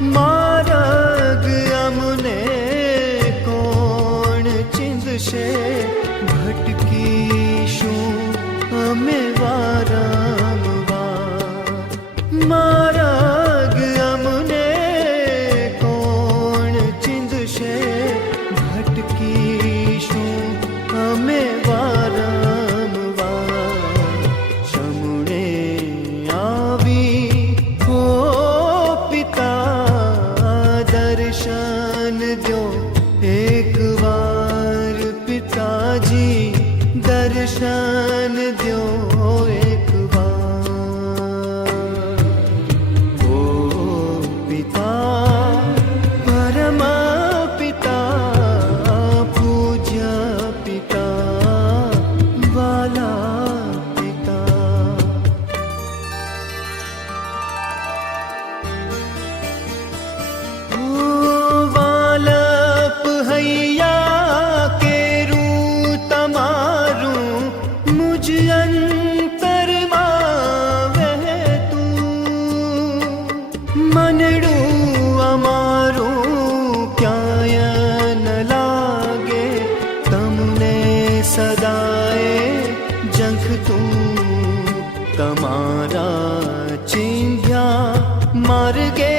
માર્ગ અમને કોણ ચીંધશે, ભટકીશું અમે વારંવાર. માર્ગ અમને કોણ ચીંધશે, ભટકીશું અમે વારંવાર. શમણે આવી હો પિતા, દર્શન દ્યો એક વાર. પિતાજી દર્શન દ્યો એક વાર. ઓ પિતા, પરમ પિતા, પૂજ્ય પિતા, વાલા પિતા. વાલપ હૈયા કેરું તમારું, મુજ અંતરમાં વહેતું. મનડું અમારું ક્યાંય ન લાગે, તમને સદાએ ઝંખતું. તમારા ચિંધ્યા માર્ગે